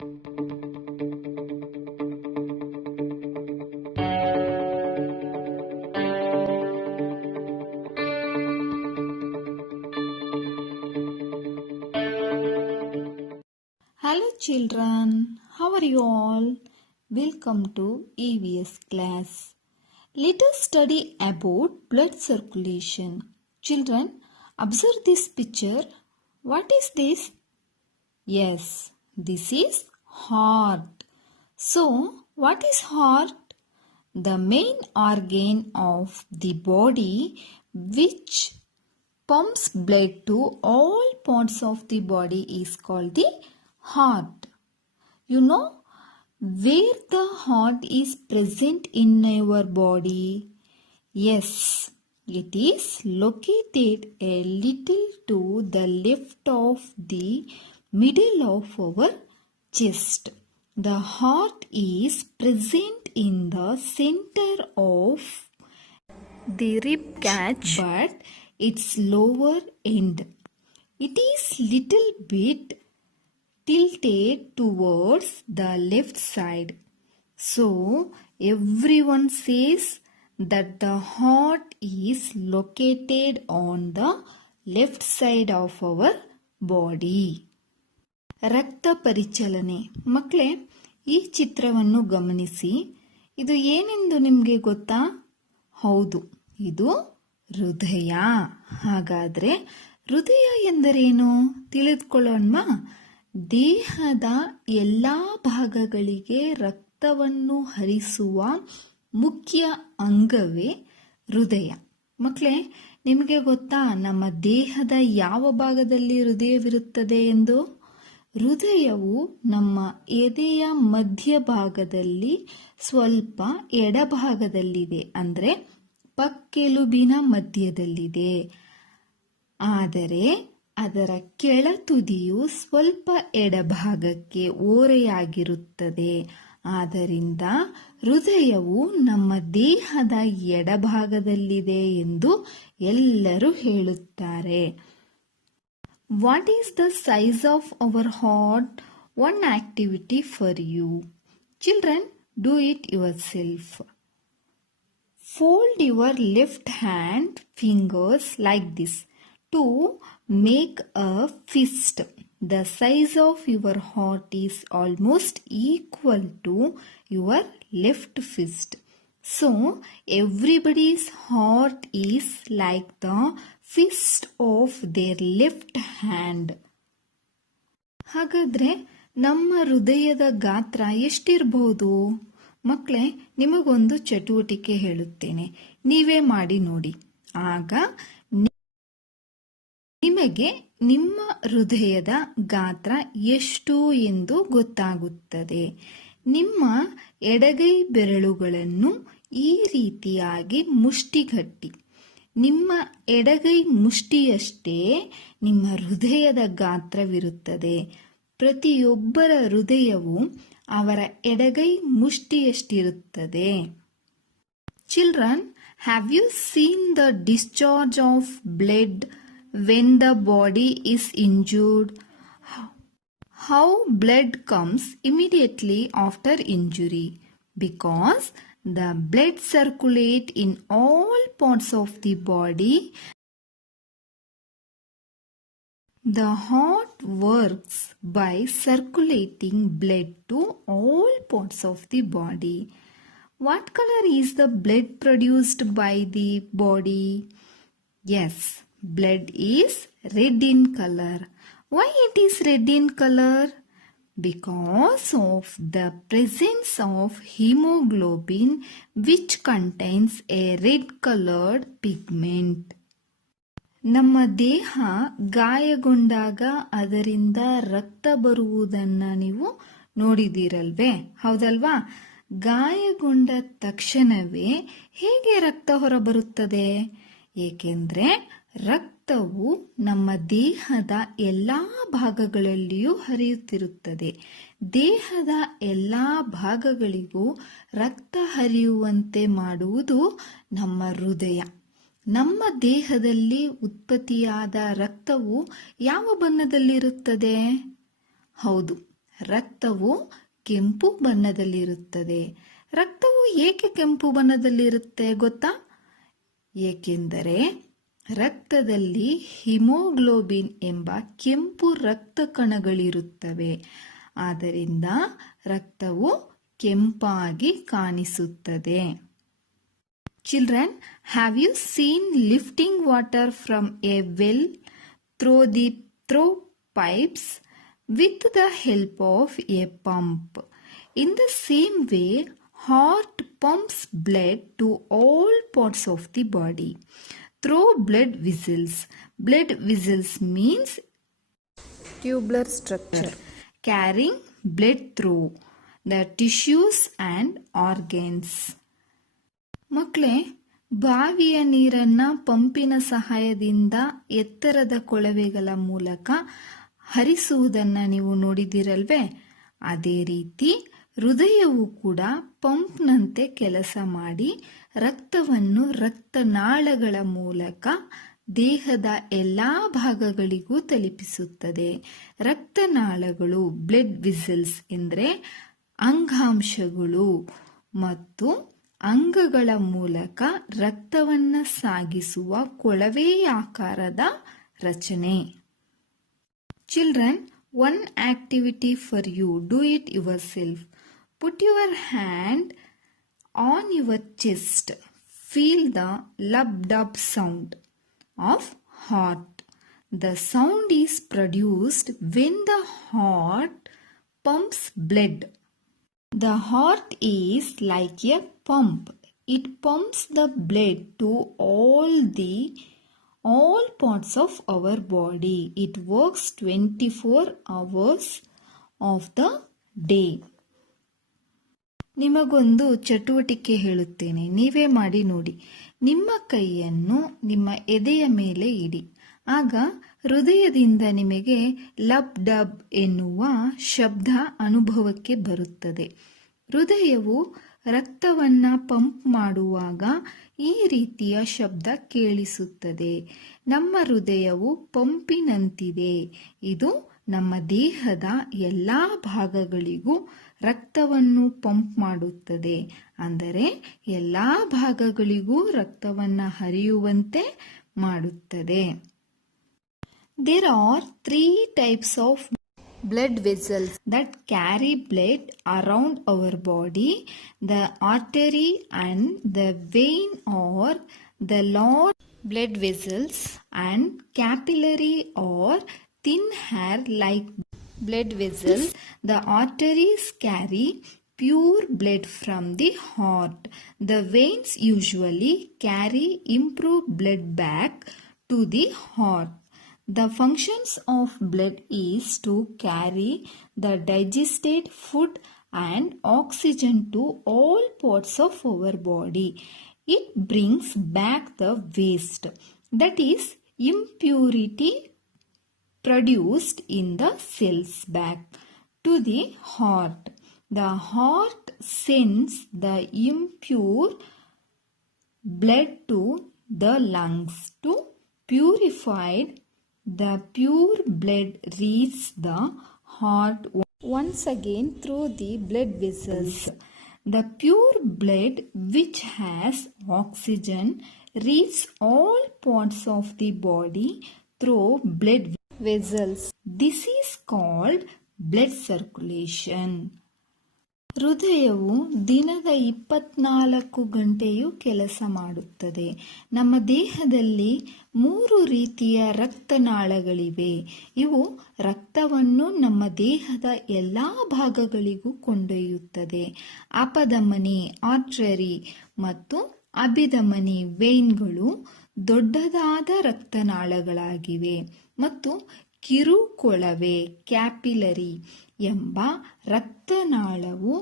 Hello children, how are you all? Welcome to EVS class. Let us study about blood circulation. Children, observe this picture. What is this? Yes, this is heart. So, what is heart? The main organ of the body which pumps blood to all parts of the body is called the heart. You know where the heart is present in your body? Yes, it is located a little to the left of the middle of our chest. The heart is present in the center of the rib cage, but its lower end. It is little bit tilted towards the left side. So, everyone says that the heart is located on the left side of our body. ರಕ್ತ ಪರಿಚಲನೆ. ಮಕ್ಕಳೇ, ಈ ಚಿತ್ರವನ್ನು ಗಮನಿಸಿ. ಇದು ಏನೆಂದು ನಿಮಗೆ ಗೊತ್ತಾ? ಹೌದು, ಇದು ಹೃದಯ. ಹಾಗಾದ್ರೆ ಹೃದಯ ಎಂದರೇನು ತಿಳಿದುಕೊಳ್ಳೋಣ. ದೇಹದ ಎಲ್ಲ ಭಾಗಗಳಿಗೆ ರಕ್ತವನ್ನು ಹರಿಸುವ ಮುಖ್ಯ ಅಂಗವೇ ಹೃದಯ. ಮಕ್ಕಳೇ, ನಿಮಗೆ ಗೊತ್ತಾ ನಮ್ಮ ದೇಹದ ಯಾವ ಭಾಗದಲ್ಲಿ ಹೃದಯವಿರುತ್ತದೆ ಎಂದು? ಹೃದಯವು ನಮ್ಮ ಎದೆಯ ಮಧ್ಯಭಾಗದಲ್ಲಿ ಸ್ವಲ್ಪ ಎಡಭಾಗದಲ್ಲಿದೆ, ಅಂದರೆ ಪಕ್ಕೆಲುಬಿನ ಮಧ್ಯದಲ್ಲಿದೆ. ಆದರೆ ಅದರ ಕೆಳತುದಿಯು ಸ್ವಲ್ಪ ಎಡಭಾಗಕ್ಕೆ ಓರೆಯಾಗಿರುತ್ತದೆ. ಆದ್ದರಿಂದ ಹೃದಯವು ನಮ್ಮ ದೇಹದ ಎಡಭಾಗದಲ್ಲಿದೆ ಎಂದು ಎಲ್ಲರೂ ಹೇಳುತ್ತಾರೆ. What is the size of our heart? One activity for you. Children, do it yourself. Fold your left hand fingers like this to make a fist. The size of your heart is almost equal to your left fist. So, everybody's heart is like the fist of their left hand. ಹಾಗಾದ್ರೆ ನಮ್ಮ ಹೃದಯದ ಗಾತ್ರ ಎಷ್ಟಿರಬಹುದು? ಮಕ್ಕಳೇ, ನಿಮಗೊಂದು ಚಟುವಟಿಕೆ ಹೇಳುತ್ತೇನೆ, ನೀವೇ ಮಾಡಿ ನೋಡಿ. ಆಗ ನಿಮಗೆ ನಿಮ್ಮ ಹೃದಯದ ಗಾತ್ರ ಎಷ್ಟು ಎಂದು ಗೊತ್ತಾಗುತ್ತದೆ. ನಿಮ್ಮ ಎಡಗೈ ಬೆರಳುಗಳನ್ನು ಈ ರೀತಿಯಾಗಿ ಮುಷ್ಟಿಗಟ್ಟಿ. ನಿಮ್ಮ ಎಡಗೈ ಮುಷ್ಟಿಯಷ್ಟೇ ನಿಮ್ಮ ಹೃದಯದ ಗಾತ್ರವಿರುತ್ತದೆ. ಪ್ರತಿಯೊಬ್ಬರ ಹೃದಯವು ಅವರ ಎಡಗೈ ಮುಷ್ಟಿಯಷ್ಟಿರುತ್ತದೆ. Children, have you seen the discharge of blood when the body is injured? How blood comes immediately after injury? Because the blood circulate in all parts of the body. The heart works by circulating blood to all parts of the body. What color is the blood produced by the body? Yes, blood is red in color. Why it is red in color? Because of the presence of hemoglobin, which contains a red colored pigment. ನಮ್ಮ ದೇಹ ಗಾಯಗೊಂಡಾಗ ಅದರಿಂದ ರಕ್ತ ಬರುವುದನ್ನು ನೀವು ನೋಡಿದಿರಲ್ವೇ? ಹೌದಲ್ವಾ? ಗಾಯಗೊಂಡ ತಕ್ಷಣವೇ ಹೇಗೆ ರಕ್ತ ಹೊರಬರುತ್ತದೆ? ಏಕೆಂದರೆ ರಕ್ತವು ನಮ್ಮ ದೇಹದ ಎಲ್ಲ ಭಾಗಗಳಲ್ಲಿಯೂ ಹರಿಯುತ್ತಿರುತ್ತದೆ. ದೇಹದ ಎಲ್ಲ ಭಾಗಗಳಿಗೂ ರಕ್ತ ಹರಿಯುವಂತೆ ಮಾಡುವುದು ನಮ್ಮ ಹೃದಯ. ನಮ್ಮ ದೇಹದಲ್ಲಿ ಉತ್ಪತ್ತಿಯಾದ ರಕ್ತವು ಯಾವ ಬಣ್ಣದಲ್ಲಿರುತ್ತದೆ? ಹೌದು, ರಕ್ತವು ಕೆಂಪು ಬಣ್ಣದಲ್ಲಿರುತ್ತದೆ. ರಕ್ತವು ಏಕೆ ಕೆಂಪು ಬಣ್ಣದಲ್ಲಿರುತ್ತೆ ಗೊತ್ತಾ? ಏಕೆಂದರೆ ರಕ್ತದಲ್ಲಿ ಹಿಮೋಗ್ಲೋಬಿನ್ ಎಂಬ ಕೆಂಪು ರಕ್ತ ಕಣಗಳಿರುತ್ತವೆ. ಆದ್ದರಿಂದ ರಕ್ತವು ಕೆಂಪಾಗಿ ಕಾಣಿಸುತ್ತದೆ. Children, have you seen lifting water from a well through pipes with the help of a pump? In the same way, heart pumps blood to all parts of the body through blood vessels. Blood vessels means tubular structure carrying blood through the tissues and organs. ಮಕ್ಕಳೇ, ಬಾವಿಯ ನೀರನ್ನು ಪಂಪಿನ ಸಹಾಯದಿಂದ ಎತ್ತರದ ಕೊಳವೆಗಳ ಮೂಲಕ ಹರಿಸುವುದನ್ನು ನೀವು ನೋಡಿದಿರಲ್ವೇ? ಅದೇ ರೀತಿ ಹೃದಯವು ಕೂಡ ಪಂಪ್ನಂತೆ ಕೆಲಸ ಮಾಡಿ ರಕ್ತವನ್ನು ರಕ್ತನಾಳಗಳ ಮೂಲಕ ದೇಹದ ಎಲ್ಲ ಭಾಗಗಳಿಗೂ ತಲುಪಿಸುತ್ತದೆ. ರಕ್ತನಾಳಗಳು ಬ್ಲಡ್ ವಿಸಲ್ಸ್ ಎಂದರೆ ಅಂಗಾಂಶಗಳು ಮತ್ತು ಅಂಗಗಳ ಮೂಲಕ ರಕ್ತವನ್ನು ಸಾಗಿಸುವ ಕೊಳವೆಯಾಕಾರದ ರಚನೆ. Children, one activity for you. Do it yourself. Put your hand on your chest. Feel the lub-dub sound of heart. The sound is produced when the heart pumps blood. The heart is like a pump. It pumps the blood to all parts of our body. It works 24 hours of the day. ನಿಮಗೊಂದು ಚಟುವಟಿಕೆ ಹೇಳುತ್ತೇನೆ, ನೀವೇ ಮಾಡಿ ನೋಡಿ. ನಿಮ್ಮ ಕೈಯನ್ನು ನಿಮ್ಮ ಎದೆಯ ಮೇಲೆ ಇಡಿ. ಆಗ ಹೃದಯದಿಂದ ನಿಮಗೆ ಲಬ್ ಡಬ್ ಎನ್ನುವ ಶಬ್ದ ಅನುಭವಕ್ಕೆ ಬರುತ್ತದೆ. ಹೃದಯವು ರಕ್ತವನ್ನು ಪಂಪ್ ಮಾಡುವಾಗ ಈ ರೀತಿಯ ಶಬ್ದ ಕೇಳಿಸುತ್ತದೆ. ನಮ್ಮ ಹೃದಯವು ಪಂಪಿನಂತಿದೆ. ಇದು ನಮ್ಮ ದೇಹದ ಎಲ್ಲ ಭಾಗಗಳಿಗೂ ರಕ್ತವನ್ನು ಪಂಪ್ ಮಾಡುತ್ತದೆ. ಅಂದರೆ ಎಲ್ಲ ಭಾಗಗಳಿಗೂ ರಕ್ತವನ್ನು ಹರಿಯುವಂತೆ ಮಾಡುತ್ತದೆ. There are 3 types of blood vessels that carry blood around our body. The artery and the vein or the large blood vessels, and capillary or thin hair like blood vessels. The arteries carry pure blood from the heart. The veins usually carry improved blood back to the heart. The functions of blood is to carry the digested food and oxygen to all parts of our body. It brings back the waste, that is impurity produced in the cells, back to the heart. The heart sends the impure blood to the lungs to purified. The pure blood reaches the heart once again through the blood vessels. The pure blood which has oxygen reaches all parts of the body through blood vessels. This is called blood circulation. ಹೃದಯವು ದಿನದ 24 ಗಂಟೆಯೂ ಕೆಲಸ ಮಾಡುತ್ತದೆ. ನಮ್ಮ ದೇಹದಲ್ಲಿ 3 ರೀತಿಯ ರಕ್ತನಾಳಗಳಿವೆ. ಇವು ರಕ್ತವನ್ನು ನಮ್ಮ ದೇಹದ ಎಲ್ಲ ಭಾಗಗಳಿಗೂ ಕೊಂಡೊಯ್ಯುತ್ತದೆ. ಅಪಧಮನಿ ಆರ್ಟರಿ ಮತ್ತು ಅಭಿಧಮನಿ ವೇನ್ಗಳು ದೊಡ್ಡದಾದ ರಕ್ತನಾಳಗಳಾಗಿವೆ ಮತ್ತು ಕಿರುಕೊಳವೆ ಕ್ಯಾಪಿಲರಿ ಎಂಬ ರಕ್ತನಾಳವು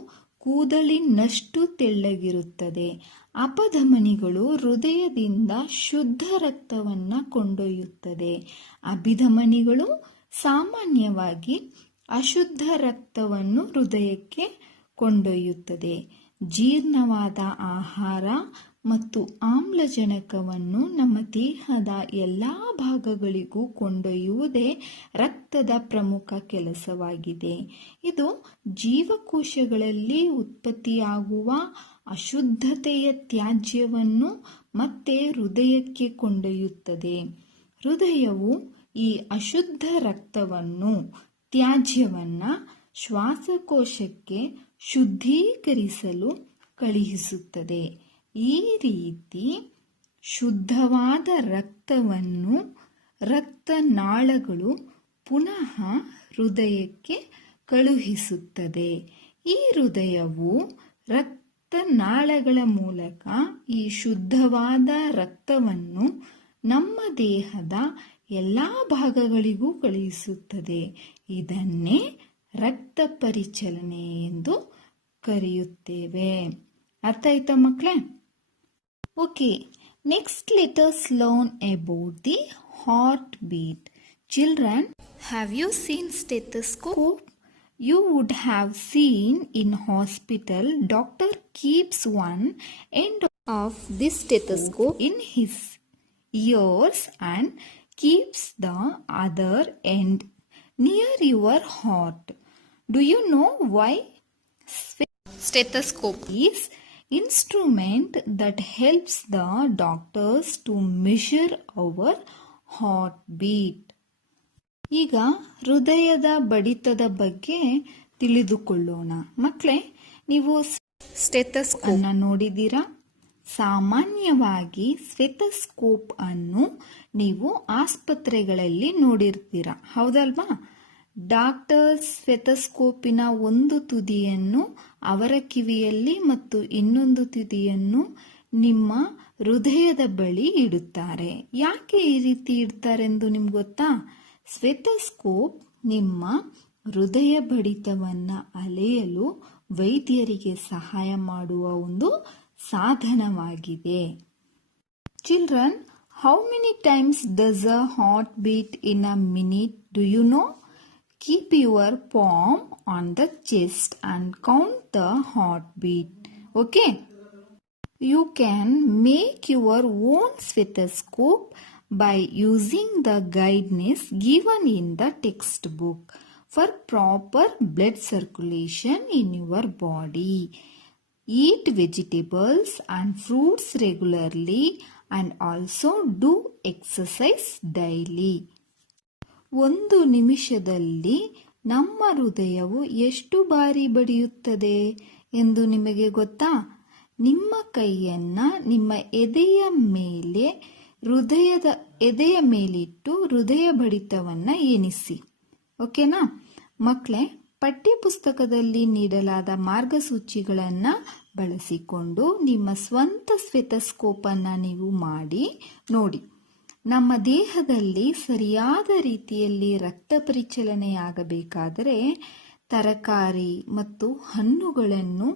ಕೂದಲಿನಷ್ಟು ತೆಳ್ಳಗಿರುತ್ತದೆ. ಅಪಧಮನಿಗಳು ಹೃದಯದಿಂದ ಶುದ್ಧ ರಕ್ತವನ್ನು ಕೊಂಡೊಯ್ಯುತ್ತದೆ. ಅಭಿಧಮನಿಗಳು ಸಾಮಾನ್ಯವಾಗಿ ಅಶುದ್ಧ ರಕ್ತವನ್ನು ಹೃದಯಕ್ಕೆ ಕೊಂಡೊಯ್ಯುತ್ತದೆ. ಜೀರ್ಣವಾದ ಆಹಾರ ಮತ್ತು ಆಮ್ಲಜನಕವನ್ನು ನಮ್ಮ ದೇಹದ ಎಲ್ಲ ಭಾಗಗಳಿಗೂ ಕೊಂಡೊಯ್ಯುವುದೇ ರಕ್ತದ ಪ್ರಮುಖ ಕೆಲಸವಾಗಿದೆ. ಇದು ಜೀವಕೋಶಗಳಲ್ಲಿ ಉತ್ಪತ್ತಿಯಾಗುವ ಅಶುದ್ಧತೆಯ ತ್ಯಾಜ್ಯವನ್ನು ಮತ್ತೆ ಹೃದಯಕ್ಕೆ ಕೊಂಡೊಯ್ಯುತ್ತದೆ. ಹೃದಯವು ಈ ಅಶುದ್ಧ ರಕ್ತವನ್ನು ತ್ಯಾಜ್ಯವನ್ನು ಶ್ವಾಸಕೋಶಕ್ಕೆ ಶುದ್ಧೀಕರಿಸಲು ಕಳುಹಿಸುತ್ತದೆ. ಈ ರೀತಿ ಶುದ್ಧವಾದ ರಕ್ತವನ್ನು ರಕ್ತನಾಳಗಳು ಪುನಃ ಹೃದಯಕ್ಕೆ ಕಳುಹಿಸುತ್ತದೆ. ಈ ಹೃದಯವು ರಕ್ತನಾಳಗಳ ಮೂಲಕ ಈ ಶುದ್ಧವಾದ ರಕ್ತವನ್ನು ನಮ್ಮ ದೇಹದ ಎಲ್ಲ ಭಾಗಗಳಿಗೂ ಕಳುಹಿಸುತ್ತದೆ. ಇದನ್ನೇ ರಕ್ತ ಪರಿಚಲನೆ ಎಂದು ಕರೆಯುತ್ತೇವೆ. ಅರ್ಥ ಆಯ್ತಾ ಮಕ್ಕಳೇ? Okay, next let us learn about the heartbeat. Children, have you seen stethoscope? You would have seen in hospital doctor keeps one end Of this stethoscope, in his ears and keeps the other end near your heart. Do you know why? stethoscope Is instrument that helps the doctors to measure our heartbeat. ಈಗ ಹೃದಯದ ಬಡಿತದ ಬಗ್ಗೆ ತಿಳಿದುಕೊಳ್ಳೋಣ. ಮಕ್ಕಳೇ, ನೀವು stethoscope ಅನ್ನ ನೋಡಿದ್ದೀರಾ? ಸಾಮಾನ್ಯವಾಗಿ stethoscope ಅನ್ನು ನೀವು ಆಸ್ಪತ್ರೆಗಳಲ್ಲಿ ನೋಡಿರ್ತೀರ, ಹೌದಲ್ವಾ? ಡಾಕ್ಟರ್ಸ್ ಸ್ಟೆಥೋಸ್ಕೋಪಿನ ಒಂದು ತುದಿಯನ್ನು ಅವರ ಕಿವಿಯಲ್ಲಿ ಮತ್ತು ಇನ್ನೊಂದು ತುದಿಯನ್ನು ನಿಮ್ಮ ಹೃದಯದ ಬಳಿ ಇಡುತ್ತಾರೆ. ಯಾಕೆ ಈ ರೀತಿ ಇಡ್ತಾರೆಂದು ನಿಮ್ಗೆ ಗೊತ್ತಾ? ಸ್ಟೆಥೋಸ್ಕೋಪ್ ನಿಮ್ಮ ಹೃದಯ ಬಡಿತವನ್ನು ಅಳೆಯಲು ವೈದ್ಯರಿಗೆ ಸಹಾಯ ಮಾಡುವ ಒಂದು ಸಾಧನವಾಗಿದೆ. Children, how many times does a heart beat in a minute? Do you know? Keep your palm on the chest and count the heartbeat. Okay? You can make your own stethoscope by using the guidance given in the textbook for proper blood circulation in your body. Eat vegetables and fruits regularly and also do exercise daily. ಒಂದು ನಿಮಿಷದಲ್ಲಿ ನಮ್ಮ ಹೃದಯವು ಎಷ್ಟು ಬಾರಿ ಬಡಿಯುತ್ತದೆ ಎಂದು ನಿಮಗೆ ಗೊತ್ತಾ? ನಿಮ್ಮ ಕೈಯನ್ನ ನಿಮ್ಮ ಎದೆಯ ಮೇಲಿಟ್ಟು ಹೃದಯ ಬಡಿತವನ್ನ ಎಣಿಸಿ. ಓಕೆನಾ ಮಕ್ಕಳೇ? ಪಠ್ಯಪುಸ್ತಕದಲ್ಲಿ ನೀಡಲಾದ ಮಾರ್ಗಸೂಚಿಗಳನ್ನು ಬಳಸಿಕೊಂಡು ನಿಮ್ಮ ಸ್ವಂತ ಸ್ಟೆಥೋಸ್ಕೋಪ್ ಅನ್ನು ನೀವು ಮಾಡಿ ನೋಡಿ. ನಮ್ಮ ದೇಹದಲ್ಲಿ ಸರಿಯಾದ ರೀತಿಯಲ್ಲಿ ರಕ್ತ ಪರಿಚಲನೆಯಾಗಬೇಕಾದರೆ ತರಕಾರಿ ಮತ್ತು ಹಣ್ಣುಗಳನ್ನು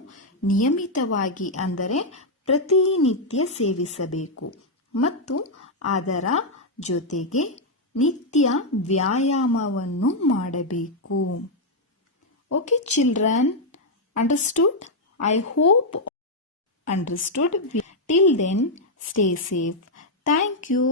ನಿಯಮಿತವಾಗಿ, ಅಂದರೆ ಪ್ರತಿನಿತ್ಯ ಸೇವಿಸಬೇಕು ಮತ್ತು ಅದರ ಜೊತೆಗೆ ನಿತ್ಯ ವ್ಯಾಯಾಮವನ್ನು ಮಾಡಬೇಕು. Okay children, understood? I hope understood. Till then, stay safe. Thank you.